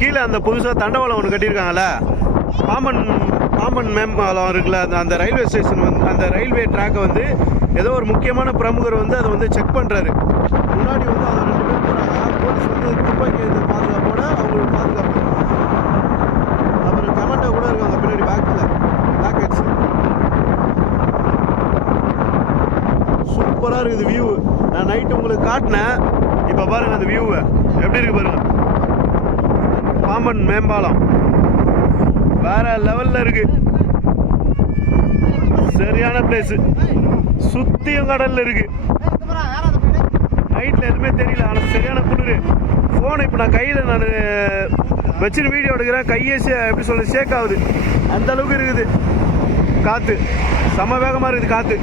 கீழே அந்த புதுசாக தண்டவாளம் ஒன்று கட்டியிருக்காங்கல்ல? பாம்பன் பாம்பன் மேம்பாலம் இருக்குல்ல அந்த அந்த ரயில்வே ஸ்டேஷன் வந்து அந்த ரயில்வே ட்ராக்கை வந்து ஏதோ ஒரு முக்கியமான பிரமுகர் வந்து அதை வந்து செக் பண்ணுறாரு முன்னாடி வந்து அதை ரெண்டு பேர் போகிறாங்க போலீஸ் வந்து துப்பாக்கி இந்த பாதுகாப்போட அவங்களுக்கு பாதுகாப்பு அப்புறம் கமெண்டோ கூட இருக்காங்க பின்னாடி பேக்கில் பேக் ஹெட்ஸ் சூப்பராக இருக்குது வியூ நான் நைட்டு உங்களுக்கு காட்டினேன். இப்போ பாருங்கள் அந்த வியூவை எப்படி இருக்குது பாருங்கள் பாம்பன் மேம்பாலம். வேற லெவல்ல இருக்கு. சரியான பிளேஸ் சுத்தியும் கடல்ல இருக்கு. நைட்ல எதுவுமே தெரியல. ஆனால் சரியான குளிர். ஃபோன் இப்போ நான் கையில் நான் வச்சுன்னு வீடியோ எடுக்கிறேன். கையே சே- எப்படி சொல்ல ஷேக் ஆகுது. அந்த அளவுக்கு இருக்குது. காற்று செம வேகமாக இருக்குது காற்று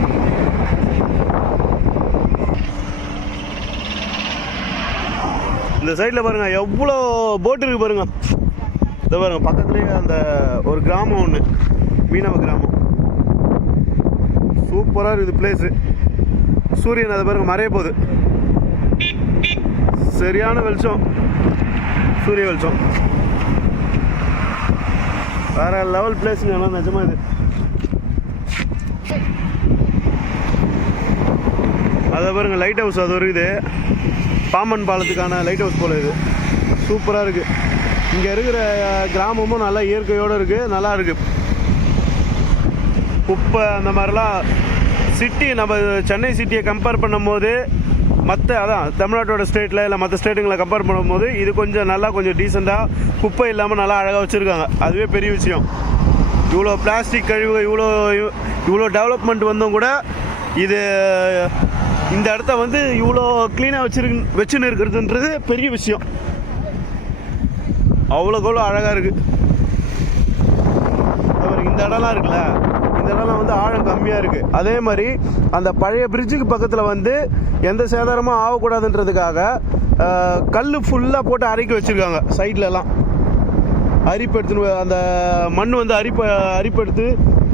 இந்த சைடில் பாருங்க எவ்வளோ போட் இருக்கு பாருங்க. இதை பாருங்க பக்கத்துலேயே அந்த ஒரு கிராமம் ஒன்று மீனவ கிராமம். சூப்பராக இருக்குது பிளேஸு சூரியன் அதை பாருங்க மறைய போகுது. சரியான வெளிச்சம். சூரிய வெளிச்சம். வேற லெவல் பிளேஸுங்க எல்லாம் நிஜமா இது. அதை பாருங்க லைட் ஹவுஸ் அது இருக்குது பாம்பன் பாலத்துக்கான லைட் ஹவுஸ் போல இது. சூப்பராக இருக்குது இங்கே இருக்கிற கிராமமும் நல்லா இயற்கையோடு இருக்குது நல்லா இருக்குது குப்பை அந்த மாதிரிலாம் சிட்டி நம்ம சென்னை சிட்டியை கம்பேர் பண்ணும்போது மற்ற அதான் தமிழ்நாட்டோட ஸ்டேட்டில் இல்லை மற்ற ஸ்டேட்டுங்களை கம்பேர் பண்ணும்போது இது கொஞ்சம் நல்லா கொஞ்சம் டீசெண்டாக குப்பை இல்லாமல் நல்லா அழகாக வச்சுருக்காங்க. அதுவே பெரிய விஷயம். இவ்வளோ பிளாஸ்டிக் கழிவு இவ்வளோ இவ்வளோ டெவலப்மெண்ட் வந்தும் கூட இது இந்த இடத்த வந்து இவ்வளோ க்ளீனாக வச்சிரு வச்சுன்னு இருக்கிறதுன்றது பெரிய விஷயம். அவ்வளோக்கு அவ்வளோ அழகாக இருக்குது அப்புறம் இந்த இடம்லாம் இருக்குல்ல இந்த இடம்லாம் வந்து ஆழம் கம்மியாக இருக்குது அதே மாதிரி அந்த பழைய பிரிட்ஜுக்கு பக்கத்தில் வந்து எந்த சேதாரமும் ஆகக்கூடாதுன்றதுக்காக கல் ஃபுல்லாக போட்டு அரைக்கி வச்சுருக்காங்க சைட்லலாம் அரிப்படுத்துன்னு அந்த மண் வந்து அரிப்ப அரிப்படுத்து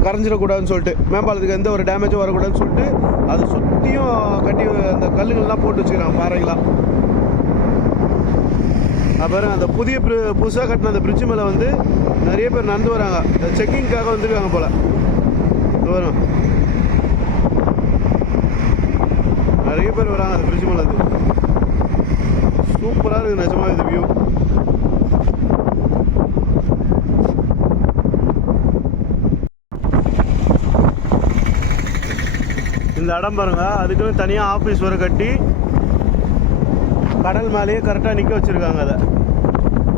கரைஞ்சிடக்கூடாதுன்னு சொல்லிட்டு. மேம்பாலத்துக்கு எந்த ஒரு டேமேஜும் வரக்கூடாதுன்னு சொல்லிட்டு அதை சுற்றியும் கட்டி அந்த கல்லுங்கள்லாம் போட்டு வச்சுக்கிறாங்க பாறைகளாம் அப்புறம் அந்த புதிய புதுசாக கட்டின அந்த பிரிட்ஜ் மேலே வந்து நிறைய பேர் நடந்து வராங்க. செக்கிங்காக வந்துருக்காங்க போல். வரும் நிறைய பேர் வராங்க அந்த பிரிட்ஜ் மேலே அது. சூப்பராக இருக்குது நிஜமா இது வியூ இந்த இடம் பாருங்க. அதுக்குன்னு தனியாக ஆஃபீஸ் வர கட்டி கடல் மேலேயே கரெக்டாக நிற்க வச்சுருக்காங்க அதை.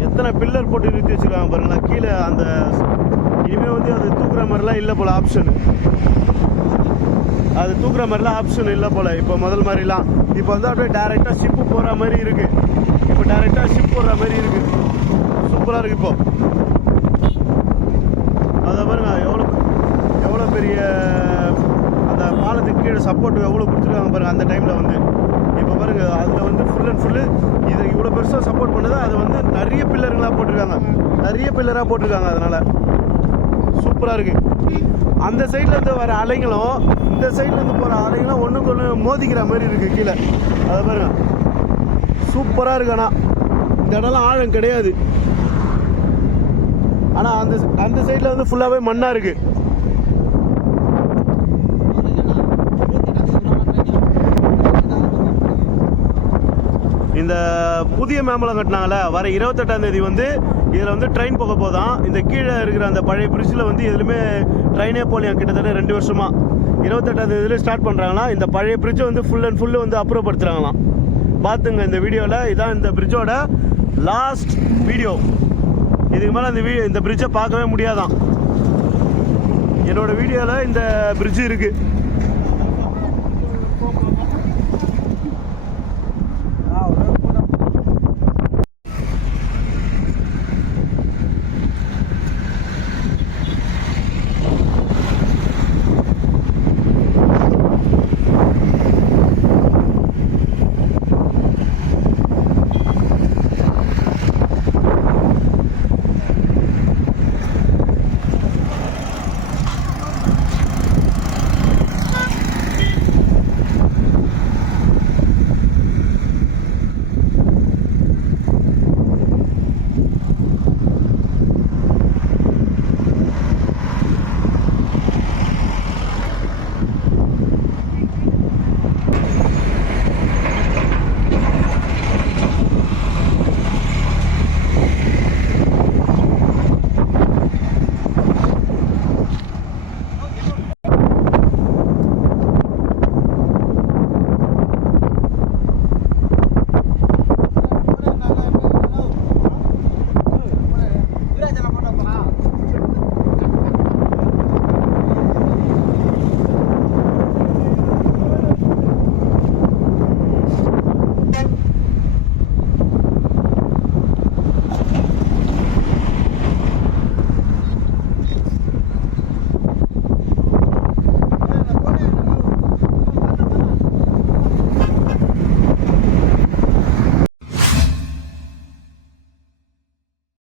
எத்தனை பில்லர் போட்டு நிறுத்தி வச்சுருக்காங்க பாருங்களேன். கீழே அந்த இனிமேல் வந்து அது தூக்குற மாதிரிலாம் இல்லை போல் ஆப்ஷன் அது தூக்குற மாதிரிலாம் ஆப்ஷன் இல்லை போல். இப்போ முதல் மாதிரிலாம். இப்போ வந்து அப்படியே டேரெக்டாக ஷிப்பு போகிற மாதிரி இருக்குது இப்போ டேரெக்டாக ஷிப் போடுற மாதிரி இருக்குது சூப்பராக இருக்குது இப்போ. அதை பாருங்க எவ்வளோ எவ்வளோ பெரிய அதுக்கு கீழே சப்போர்ட் எவ்வளோ கொடுத்துருக்காங்க பாருங்கள் அந்த டைமில் வந்து. இப்போ பாருங்க அதில் வந்து ஃபுல் அண்ட் ஃபுல்லு இது இவ்வளோ பெருசாக சப்போர்ட் பண்ணுது அது வந்து நிறைய பில்லருங்களாக போட்டிருக்காங்க. நிறைய பில்லராக போட்டிருக்காங்க அதனால். சூப்பராக இருக்குது அந்த சைடில் இருந்து வர அலைங்களும் இந்த சைடில் இருந்து போகிற அலைங்களும் ஒன்றுக்கு ஒன்று மோதிக்கிற மாதிரி இருக்குது கீழே. அதை பாருங்க. சூப்பராக இருக்கு ஆனால் இந்த இடம்லாம் ஆழம் கிடையாது. ஆனால் அந்த அந்த சைடில் வந்து ஃபுல்லாகவே மண்ணாக இருக்குது இந்த புதிய மேம்பலம் கட்டினாங்கள வர இருபத்தெட்டாம் தேதி வந்து இதில் வந்து ட்ரெயின் போக போதான் இந்த கீழே இருக்கிற அந்த பழைய பிரிட்ஜில் வந்து எதுலுமே ட்ரெயினே போகலையா? கிட்டத்தட்ட ரெண்டு வருஷமா. இருபத்தெட்டாம் தேதியில் ஸ்டார்ட் பண்ணுறாங்கன்னா இந்த பழைய பிரிட்ஜை வந்து ஃபுல் அண்ட் ஃபுல்லு வந்து அப்புறப்படுத்துகிறாங்களாம் பார்த்துங்க இந்த வீடியோவில் இதான் இந்த பிரிட்ஜோட லாஸ்ட் வீடியோ இதுக்கு மேலே அந்த வீ இந்த பிரிட்ஜை பார்க்கவே முடியாதான். என்னோட வீடியோவில் இந்த பிரிட்ஜ் இருக்குது